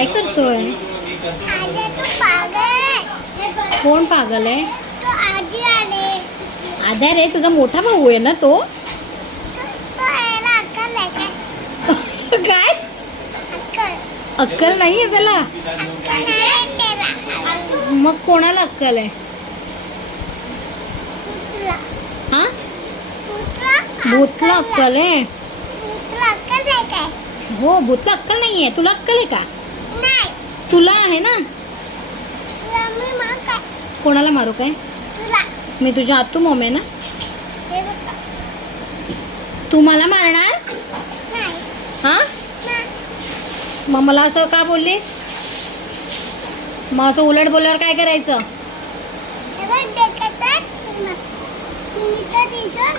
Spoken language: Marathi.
काय करतोय? आजा तू पागल आहे. कोण पागल आहे? तो आजी आले. आधार आहे तुझा मोठा भाऊ आहे ना तो? तो याला अक्कल आहे काय? काय अक्कल अक्कल नाहीये त्याला? अक्कल नाही त्याला. मग कोणाला अक्कल आहे? कुठला हा कुठला भूतला अक्कल आहे? कुठला अक्कल आहे काय? हो भूतला अक्कल नाहीये. तुला अक्कल आहे का? नाही तुला आहे ना? तुला मी मग काय कोणाला मारू काय? तुला मी तुझ्या आतू मॉम आहे ना? हे बघा. तू मला मारणार? नाही हा नाही. मग मला असं का बोललीस? मग असं उलट बोलल्यावर काय करायचं? हे बघ देखतच मी तर तिचं